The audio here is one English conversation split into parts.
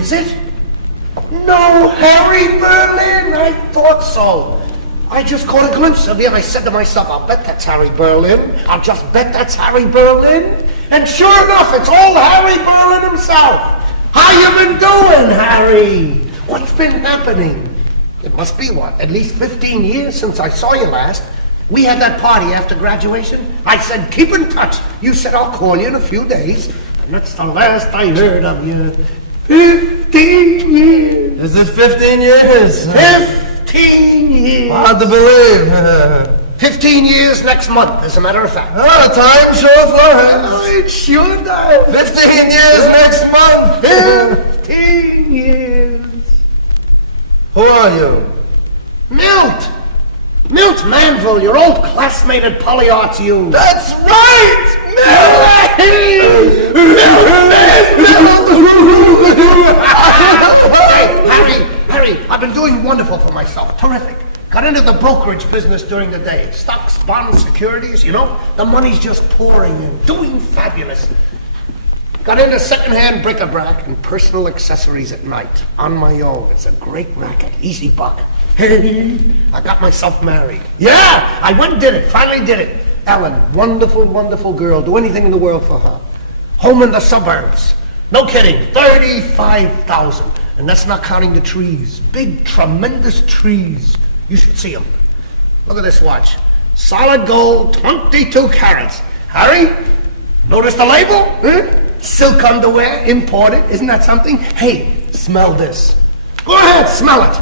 Is it? No, Harry Berlin! I thought so. I just caught a glimpse of you and I said to myself, I'll bet that's Harry Berlin. I'll just bet that's Harry Berlin. And sure enough, it's old Harry Berlin himself. How you been doing, Harry? What's been happening? It must be, what, at least 15 years since I saw you last. We had that party after graduation. I said, keep in touch. You said, I'll call you in a few days. And that's the last I heard of you. 15 years. Is it 15 years? 15 years. Hard to believe. 15 years next month, as a matter of fact. Oh, time sure flies. Oh, it sure does. 15 years next month. 15 years. Who are you? Milt. Milt Manville, your old classmate at Polyarts U. That's right! Hey, Harry, I've been doing wonderful for myself. Terrific. Got into the brokerage business during the day. Stocks, bonds, securities, you know? The money's just pouring in. Doing fabulous. Got into second-hand bric-a-brac and personal accessories at night. On my own. It's a great racket. Easy buck. I got myself married. Yeah, I went and did it. Finally did it. Ellen, wonderful, wonderful girl. Do anything in the world for her. Home in the suburbs. No kidding. 35,000. And that's not counting the trees. Big, tremendous trees. You should see them. Look at this watch. Solid gold, 22 carats. Harry, notice the label? Silk underwear, imported. Isn't that something? Hey, smell this. Go ahead, smell it.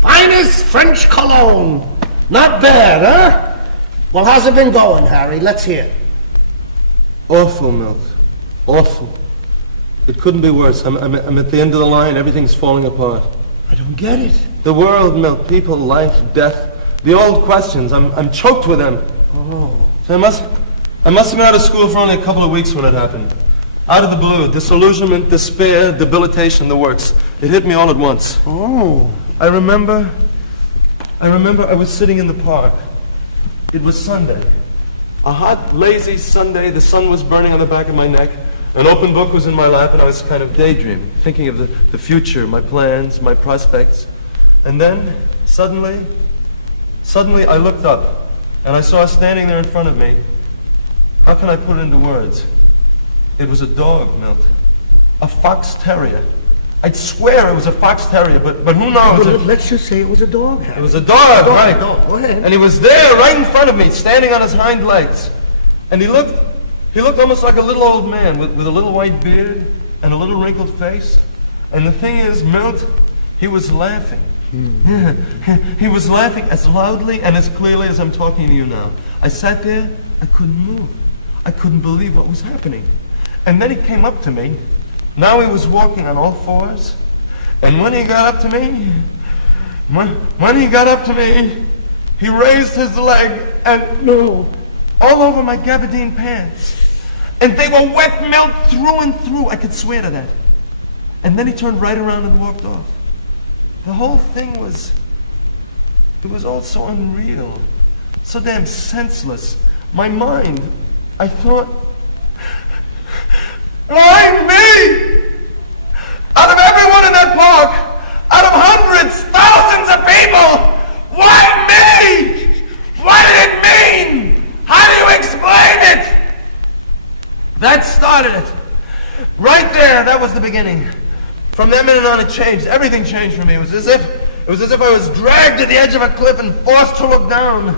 Finest French cologne. Not bad, huh? Well, how's it been going, Harry? Let's hear. Awful, Milt. Awful. It couldn't be worse. I'm at the end of the line. Everything's falling apart. I don't get it. The world, Milt. People, life, death. The old questions. I'm choked with them. Oh. So I must have been out of school for only a couple of weeks when it happened. Out of the blue. Disillusionment, despair, debilitation, the works. It hit me all at once. Oh. I remember I was sitting in the park. It was Sunday. A hot, lazy Sunday. The sun was burning on the back of my neck. An open book was in my lap, and I was kind of daydreaming, thinking of the future, my plans, my prospects. And then, suddenly I looked up, and I saw standing there in front of me. How can I put it into words? It was a dog, Milt. A fox terrier. I'd swear it was a fox terrier, but who knows? Well, let's just say it was a dog, Harry. It was a dog, right? Dog. Go ahead. And he was there, right in front of me, standing on his hind legs. And he looked almost like a little old man with a little white beard and a little wrinkled face. And the thing is, Milt, he was laughing. Yeah, he was laughing as loudly and as clearly as I'm talking to you now. I sat there, I couldn't move. I couldn't believe what was happening. And then he came up to me. Now he was walking on all fours. And when he got up to me, he raised his leg and all over my gabardine pants. And they were wet, Milt, through and through. I could swear to that. And then he turned right around and walked off. The whole thing was all so unreal, so damn senseless. My mind, I thought, why me? Out of everyone in that park, out of hundreds, thousands of people, why me? What did it mean? How do you explain it? That started it. Right there, that was the beginning. From that minute on, it changed. Everything changed for me. It was as if I was dragged to the edge of a cliff and forced to look down.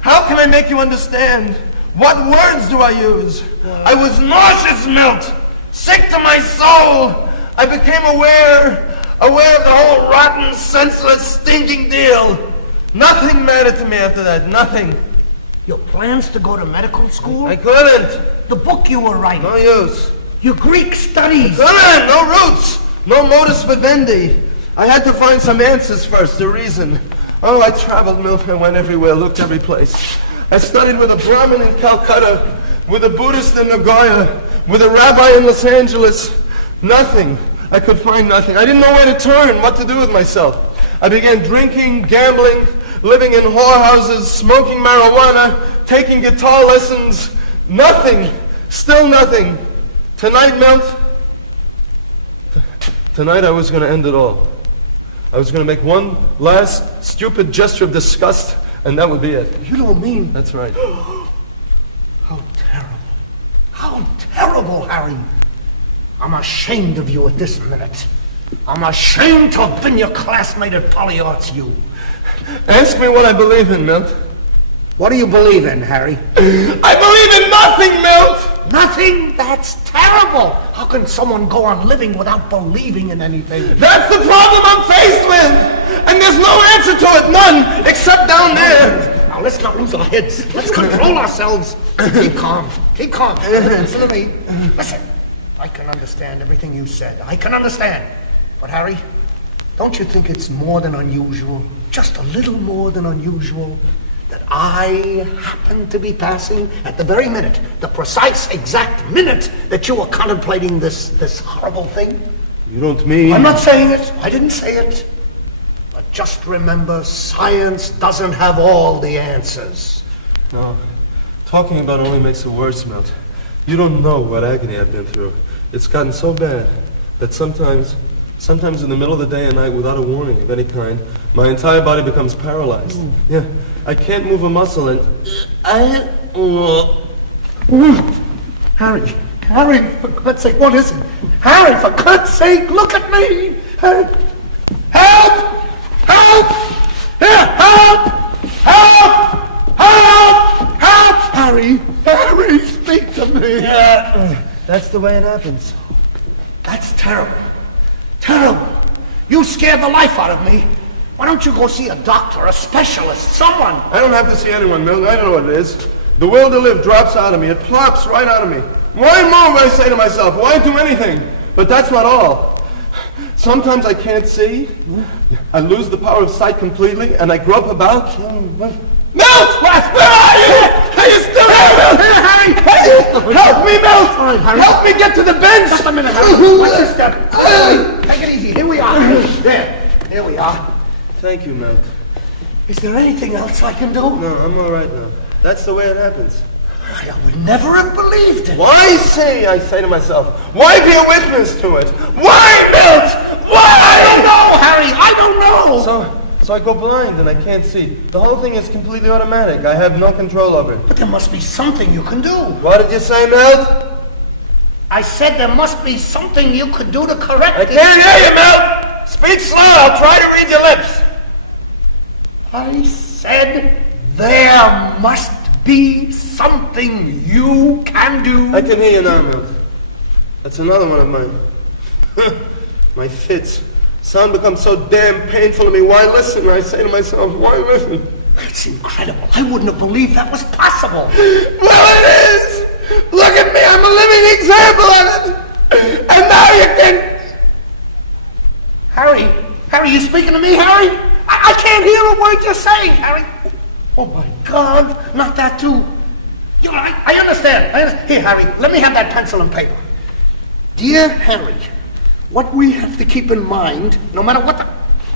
How can I make you understand? What words do I use? I was nauseous, Milt. Sick to my soul. I became aware of the whole rotten, senseless, stinking deal. Nothing mattered to me after that. Nothing. Your plans to go to medical school? I couldn't. The book you were writing? No use. Your Greek studies? I couldn't. No roots. No modus vivendi. I had to find some answers first, the reason. Oh, I traveled, Milt. I went everywhere, looked every place. I studied with a Brahmin in Calcutta, with a Buddhist in Nagoya, with a rabbi in Los Angeles. Nothing. I could find nothing. I didn't know where to turn, what to do with myself. I began drinking, gambling, living in whorehouses, smoking marijuana, taking guitar lessons. Nothing. Still nothing. Tonight, Milt, Tonight I was going to end it all. I was going to make one last stupid gesture of disgust, and that would be it. You don't mean... That's right. How terrible. How terrible, Harry. I'm ashamed of you at this minute. I'm ashamed to have been your classmate at Polyarts U. Ask me what I believe in, Milt. What do you believe in, Harry? I believe in nothing, Milt! Nothing? That's terrible. How can someone go on living without believing in anything? That's the problem I'm faced with! And there's no answer to it, none, except down there. Now let's not lose our heads. Let's control ourselves. Keep calm. Keep calm. Listen to me. Listen. I can understand everything you said. I can understand. But Harry, don't you think it's more than unusual, just a little more than unusual, that I happen to be passing at the very minute, the precise exact minute that you were contemplating this horrible thing? You don't mean... I'm not saying it. I didn't say it. But just remember, science doesn't have all the answers. No. Talking about it only makes it worse, Milt. You don't know what agony I've been through. It's gotten so bad that sometimes in the middle of the day and night, without a warning of any kind, my entire body becomes paralyzed. Yeah, I can't move a muscle and... Harry, for God's sake, what is it? Harry, for God's sake, look at me! Harry. Help! Help! Here, help! Help! Help! Help! Harry, speak to me! That's the way it happens. That's terrible. Terrible. You scared the life out of me. Why don't you go see a doctor, a specialist, someone? I don't have to see anyone, Milt. I know what it is. The will to live drops out of me. It plops right out of me. Why move, I say to myself? Why do anything? But that's not all. Sometimes I can't see. I lose the power of sight completely, and I grope about. Milt! Where are you? Are you still there, Milt? Harry! Help me, Milt! All right, Harry. Help me get to the bench! Just a minute, Harry. Watch your step. Take it easy. Here we are. There. Here we are. Thank you, Milt. Is there anything else I can do? No, I'm all right now. That's the way it happens. I would never have believed it. Why say, I say to myself, why be a witness to it? Why, Milt? Why? I don't know, Harry. I don't know. So I go blind and I can't see. The whole thing is completely automatic. I have no control over it. But there must be something you can do. What did you say, Milt? I said there must be something you could do to correct it. I can't hear you, Milt! Speak slow. I'll try to read your lips. I said there must be something you can do. I can hear you now, Milt. That's another one of mine. My fits. Sound becomes so damn painful to me. Why listen? I say to myself, why listen? That's incredible. I wouldn't have believed that was possible. Well, it is! Look at me, I'm a living example of it! And now you can... Harry, you speaking to me, Harry? I can't hear a word you're saying, Harry. Oh, my God, not that too. You know, I understand. Here, Harry, let me have that pencil and paper. Dear Harry, what we have to keep in mind, no matter what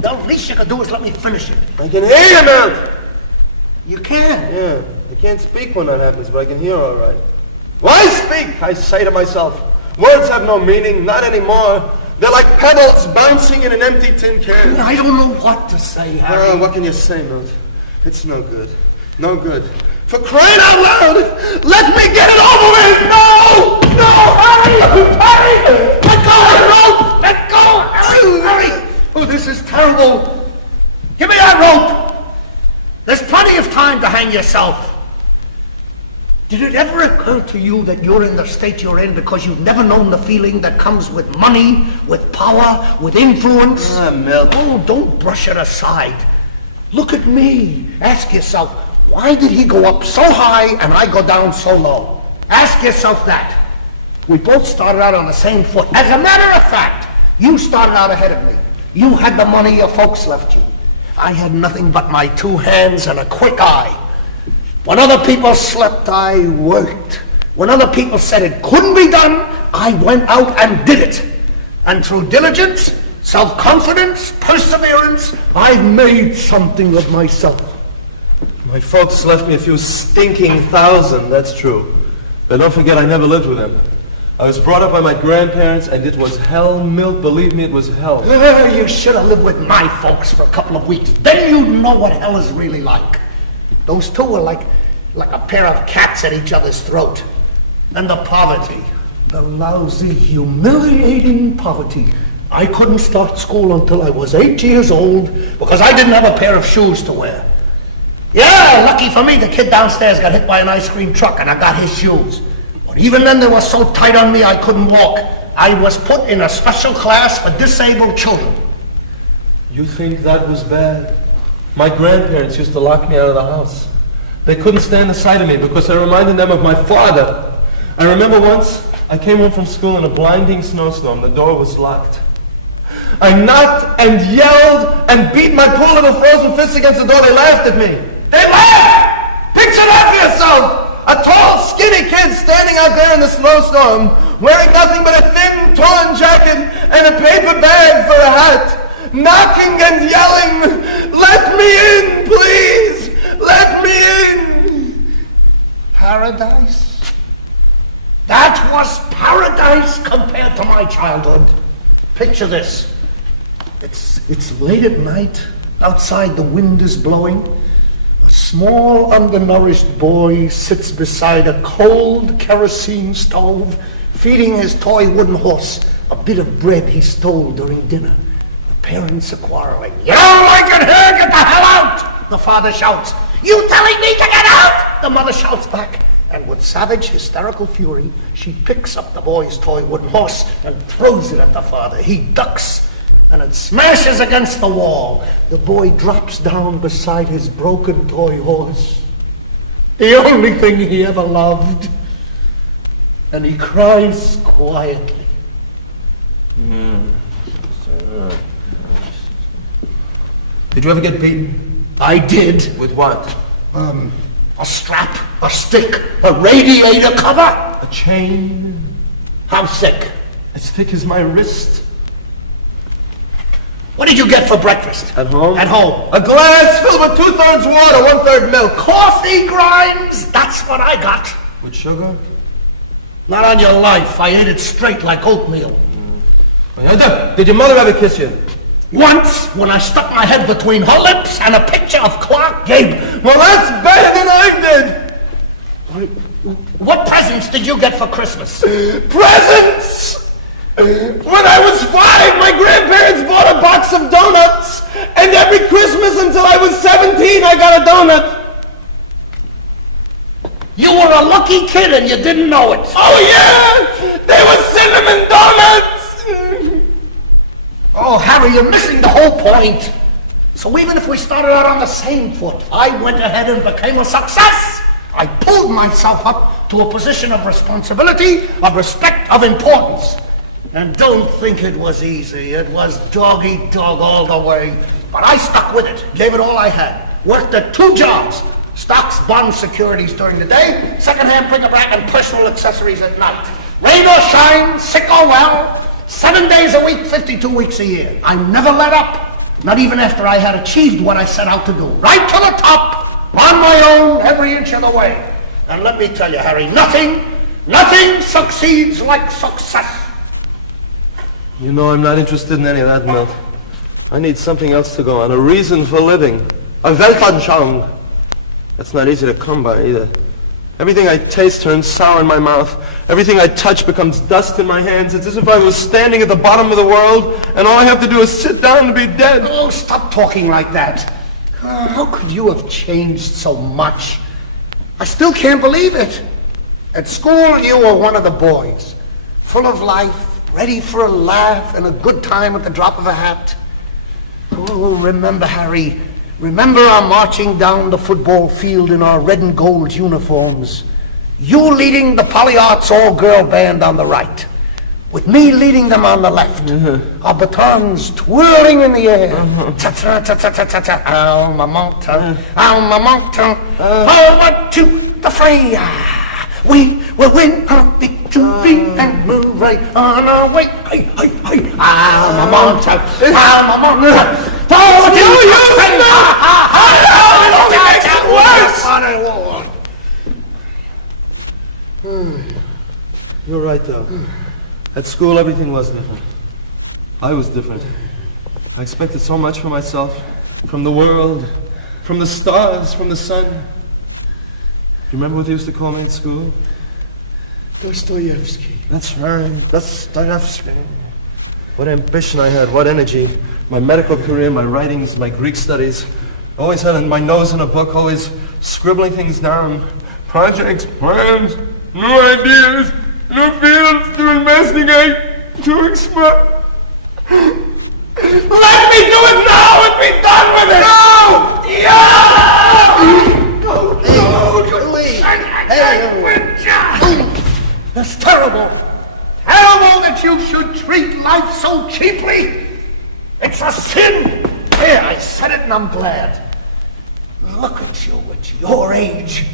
the least you can do is let me finish it. I can hear you, Milt! You can? Yeah, I can't speak when that happens, but I can hear all right. Why speak? I say to myself. Words have no meaning, not anymore. They're like pebbles bouncing in an empty tin can. I don't know what to say, Harry. What can you say, Milt? It's no good. No good. For crying out loud, let me get it over with! No! No! Harry! Let go of the rope! Let go! Harry! Oh, this is terrible. Give me that rope. There's plenty of time to hang yourself. Did it ever occur to you that you're in the state you're in because you've never known the feeling that comes with money, with power, with influence? Milt. Oh, don't brush it aside. Look at me. Ask yourself, why did he go up so high and I go down so low? Ask yourself that. We both started out on the same foot. As a matter of fact, you started out ahead of me. You had the money your folks left you. I had nothing but my 2 hands and a quick eye. When other people slept, I worked. When other people said it couldn't be done, I went out and did it. And through diligence, self-confidence, perseverance, I've made something of myself. My folks left me a few stinking thousand, that's true. But don't forget I never lived with them. I was brought up by my grandparents, and it was hell, Milt. Believe me, it was hell. You should have lived with my folks for a couple of weeks. Then you'd know what hell is really like. Those two were like a pair of cats at each other's throat. And the poverty, the lousy, humiliating poverty. I couldn't start school until I was 8 years old because I didn't have a pair of shoes to wear. Yeah, lucky for me, the kid downstairs got hit by an ice cream truck and I got his shoes. But even then, they were so tight on me I couldn't walk. I was put in a special class for disabled children. You think that was bad? My grandparents used to lock me out of the house. They couldn't stand the sight of me because I reminded them of my father. I remember once, I came home from school in a blinding snowstorm. The door was locked. I knocked and yelled and beat my poor little frozen fists against the door. They laughed at me. They laughed! Picture that for yourself! A tall, skinny kid standing out there in the snowstorm, wearing nothing but a thin, torn jacket and a paper bag for a hat, knocking and yelling, "Let me in, please! Let me in!" Paradise? That was paradise compared to my childhood. Picture this. It's late at night. Outside the wind is blowing. A small, undernourished boy sits beside a cold kerosene stove, feeding his toy wooden horse a bit of bread he stole during dinner. The parents are quarreling. "You don't like it here? Get the hell out!" The father shouts. "You telling me to get out?" The mother shouts back. And with savage, hysterical fury, she picks up the boy's toy wooden horse and throws it at the father. He ducks, and it smashes against the wall. The boy drops down beside his broken toy horse, the only thing he ever loved, and he cries quietly. Did you ever get beaten? I did. With what? A strap, a stick, a radiator cover. A chain? How thick? As thick as my wrist. What did you get for breakfast? At home? At home. A glass filled with 2/3 water, 1/3 milk. Coffee grinds? That's what I got. With sugar? Not on your life. I ate it straight like oatmeal. Did your mother ever kiss you? Once, when I stuck my head between her lips and a picture of Clark Gable. Well, that's better than I did. What presents did you get for Christmas? Presents! When I was 5, my grandparents bought a box of donuts, and every Christmas until I was 17, I got a donut. You were a lucky kid and you didn't know it. Oh, yeah! They were cinnamon donuts! Oh, Harry, you're missing the whole point. So even if we started out on the same foot, I went ahead and became a success. I pulled myself up to a position of responsibility, of respect, of importance. And don't think it was easy. It was dog-eat-dog all the way. But I stuck with it, gave it all I had. Worked at 2 jobs. Stocks, bonds, securities during the day, second-hand bric-a-brac and personal accessories at night. Rain or shine, sick or well, 7 days a week, 52 weeks a year. I never let up, not even after I had achieved what I set out to do. Right to the top, on my own, every inch of the way. And let me tell you, Harry, nothing succeeds like success. You know, I'm not interested in any of that, Milt. I need something else to go on, a reason for living. A Weltanschauung. That's not easy to come by either. Everything I taste turns sour in my mouth. Everything I touch becomes dust in my hands. It's as if I was standing at the bottom of the world, and all I have to do is sit down and be dead. Oh, stop talking like that. How could you have changed so much? I still can't believe it. At school, you were one of the boys, full of life, ready for a laugh and a good time at the drop of a hat. Oh, remember, Harry, remember our marching down the football field in our red and gold uniforms. You leading the Polyarts all-girl band on the right, with me leading them on the left. Our batons twirling in the air. Ta-ta-ta-ta-ta-ta-ta, alma mater, alma mater, forward to the fray. We will win our victory and move right on our way. Hey, hey, hey, alma mater, alma mater, forward to the fray. It only makes it worse! You're right, though. At school, everything was different. I was different. I expected so much from myself, from the world, from the stars, from the sun. You remember what they used to call me at school? Dostoevsky. That's right, Dostoevsky. What ambition I had, what energy. My medical career, my writings, my Greek studies. Always had my nose in a book, always scribbling things down. Projects, plans, new ideas, new fields to investigate, to explore. Let me do it now and be done with it! No! Yeah! That's terrible. Terrible that you should treat life so cheaply. It's a sin. There, I said it and I'm glad. Look at you at your age.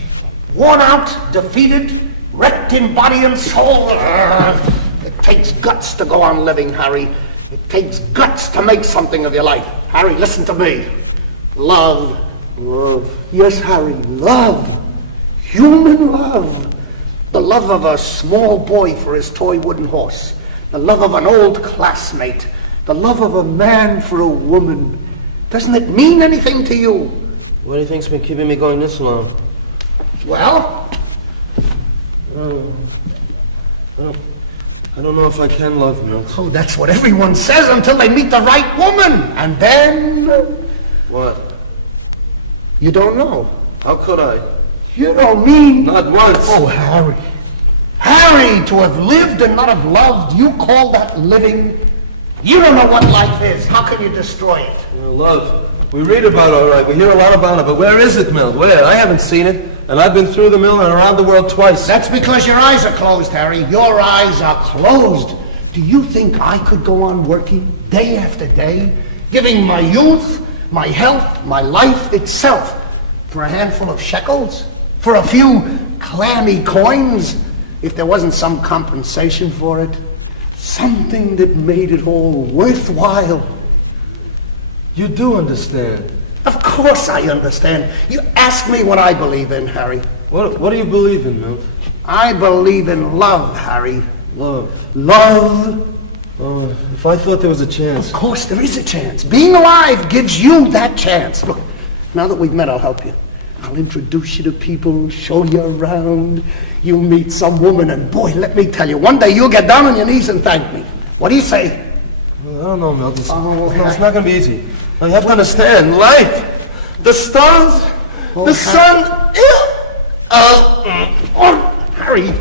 Worn out, defeated, wrecked in body and soul. It takes guts to go on living, Harry. It takes guts to make something of your life. Harry, listen to me. Love. Love. Yes, Harry, love. Human love. The love of a small boy for his toy wooden horse. The love of an old classmate. The love of a man for a woman. Doesn't it mean anything to you? What do you think's been keeping me going this long? Well? I don't know if I can love, Milt. Oh, that's what everyone says until they meet the right woman. And then... What? You don't know. How could I? You don't mean... Not once. Oh, Harry. Harry, to have lived and not have loved, you call that living? You don't know what life is. How can you destroy it? Love. We read about it, all right. We hear a lot about it, but where is it, Milt? Where? I haven't seen it, and I've been through the mill and around the world twice. That's because your eyes are closed, Harry. Your eyes are closed. Do you think I could go on working day after day, giving my youth, my health, my life itself for a handful of shekels? For a few clammy coins? If there wasn't some compensation for it? Something that made it all worthwhile? You do understand. Of course I understand. You ask me what I believe in, Harry. What do you believe in, Milt? I believe in love, Harry. Love. Love. Oh, if I thought there was a chance. Of course there is a chance. Being alive gives you that chance. Look, now that we've met, I'll help you. I'll introduce you to people, show you around. You'll meet some woman, and boy, let me tell you, one day you'll get down on your knees and thank me. What do you say? Well, I don't know, Milt. It's not going to be easy. Now, you have to understand, life, the stars, the sun. Harry,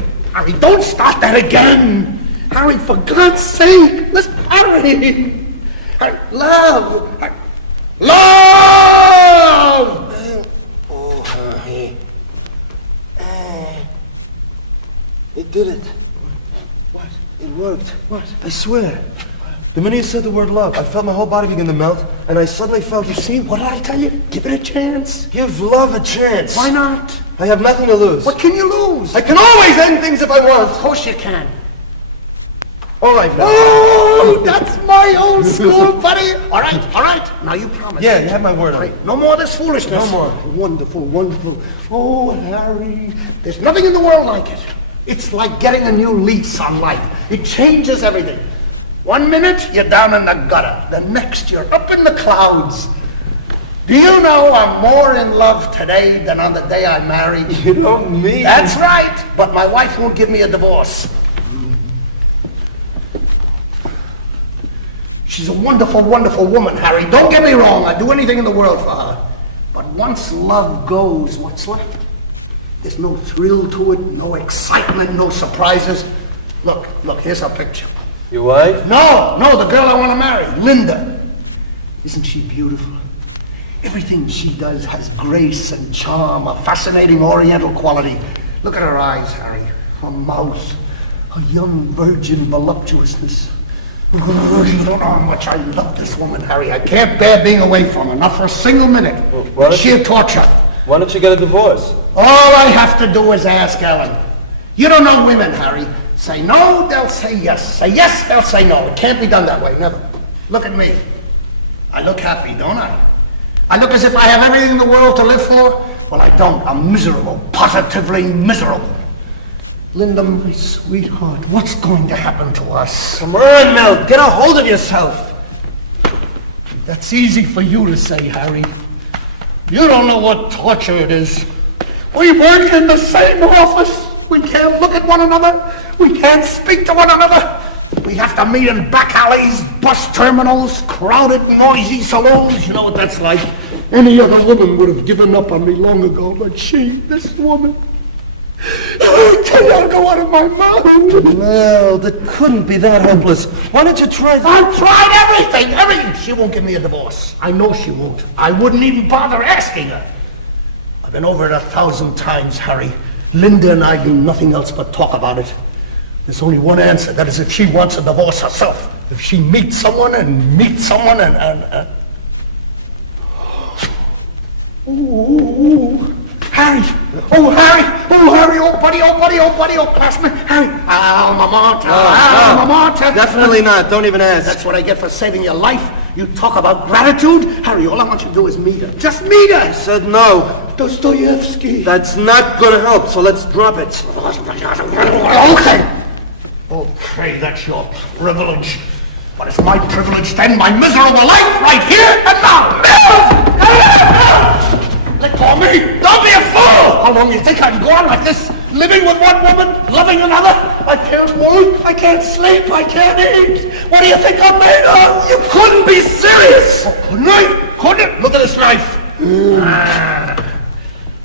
don't start that again. Harry, for God's sake, let's hurry. Love. Love! Oh, Harry. It did it. What? It worked. What? I swear. The minute you said the word love, I felt my whole body begin to melt, and I suddenly felt... You see, what did I tell you? Give it a chance. Give love a chance. Why not? I have nothing to lose. What can you lose? I can always end things if I want. Of course you can. All right, now. Oh, that's my old school, buddy. All right. Now you promise. Yeah, you have my word on it. Right. No more of this foolishness. No more. Wonderful, wonderful. Oh, Harry, there's nothing in the world like it. It's like getting a new lease on life. It changes everything. 1 minute, you're down in the gutter. The next, you're up in the clouds. Do you know I'm more in love today than on the day I married? You don't mean... That's right, but my wife won't give me a divorce. She's a wonderful, wonderful woman, Harry. Don't get me wrong, I'd do anything in the world for her. But once love goes, what's left? There's no thrill to it, no excitement, no surprises. Look, here's her picture. Your wife? No, the girl I want to marry, Linda. Isn't she beautiful? Everything she does has grace and charm, a fascinating oriental quality. Look at her eyes, Harry, her mouth, her young virgin voluptuousness. You don't know how much I love this woman, Harry. I can't bear being away from her, not for a single minute. Well, Sheer torture. Why don't you get a divorce? All I have to do is ask Ellen. You don't know women, Harry. Say no, they'll say yes. Say yes, they'll say no. It can't be done that way, never. Look at me. I look happy, don't I? I look as if I have everything in the world to live for. Well, I don't. I'm miserable, positively miserable. Linda, my sweetheart, what's going to happen to us? Come on, Mel, get a hold of yourself. That's easy for you to say, Harry. You don't know what torture it is. We work in the same office. We can't look at one another. We can't speak to one another. We have to meet in back alleys, bus terminals, crowded, noisy saloons. You know what that's like. Any other woman would have given up on me long ago, but this woman, I tell you, I'll go out of my mind. Well, that couldn't be that hopeless. Why don't you try that? I've tried everything. She won't give me a divorce. I know she won't. I wouldn't even bother asking her. I've been over it 1,000 times, Harry. Linda and I do nothing else but talk about it. There's only one answer. That is if she wants a divorce herself. If she meets someone and Ooh, Harry! Oh, Harry! Oh, Harry! Oh, buddy! Oh, buddy! Oh, buddy! Oh, classmate! Harry! Alma mater! Alma mater! Definitely not. Don't even ask. That's what I get for saving your life. You talk about gratitude? Harry, all I want you to do is meet her. Just meet her! I said no. Dostoevsky. That's not gonna help, so let's drop it. Okay, that's your privilege. But it's my privilege to end my miserable life right here and now. Let go of me! Don't be a fool! How long do you think I can go on like this? Living with one woman, loving another? I can't work, I can't sleep, I can't eat. What do you think I'm made of? You couldn't be serious! Oh, couldn't I? Couldn't? Look at this life.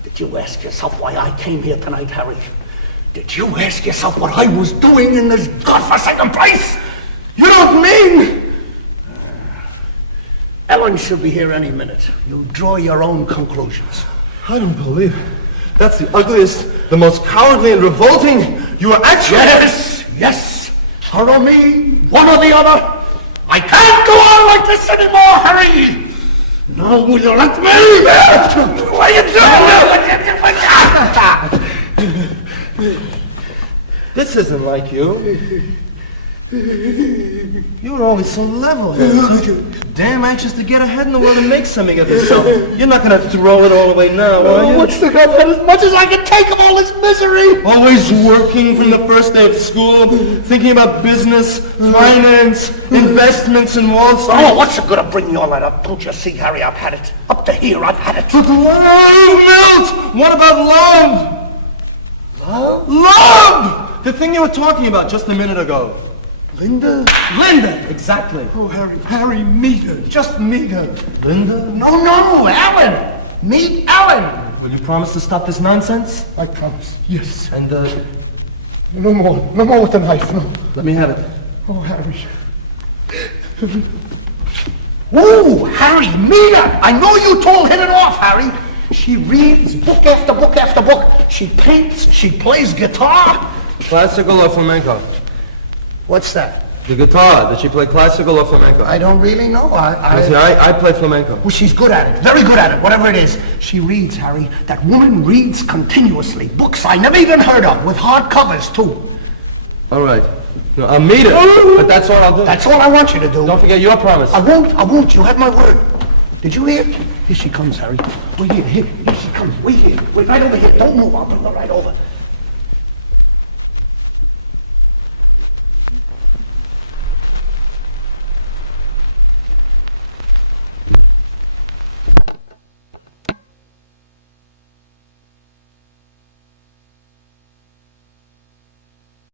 Did you ask yourself why I came here tonight, Harry? Did you ask yourself what I was doing in this godforsaken place? You don't mean... Ellen should be here any minute. You draw your own conclusions. I don't believe it. That's the ugliest, the most cowardly and revolting. You are actually... Yes. Her or me, one or the other. I can't go on like this anymore, Harry. Now will you let me? What are you doing? This isn't like you. You were always so level-headed, so damn anxious to get ahead in the world and make something of yourself. You're not going to throw it all away now, are you? What's the good? As much as I can take of all this misery. Always working from the first day of school, thinking about business, finance, investments in Wall Street. Oh, what's the good of bringing all that up? Don't you see, Harry, I've had it. Up to here, I've had it. But love, Milt! What about love? Love? Love! The thing you were talking about just a minute ago. Linda? Linda, exactly. Oh, Harry, meet her. Just meet her. Linda? No, Alan. Meet Alan. Will you promise to stop this nonsense? I promise. Yes. And, No more with the knife, no. let me have it. Oh, Harry. Oh, Harry, meet her. I know you told hit it off, Harry. She reads book after book after book. She paints. She plays guitar. Classical or flamenco? What's that? The guitar. Did she play classical or flamenco? I don't really know. I play flamenco. Well, she's good at it. Very good at it, whatever it is. She reads, Harry. That woman reads continuously. Books I never even heard of, with hard covers, too. All right. No, I'll meet her, but that's all I'll do. That's all I want you to do. Don't forget your promise. I won't. You have my word. Did you hear? Here she comes, Harry. Wait here. Here she comes. Wait here. Wait right over here. Don't move. I'll bring her right over.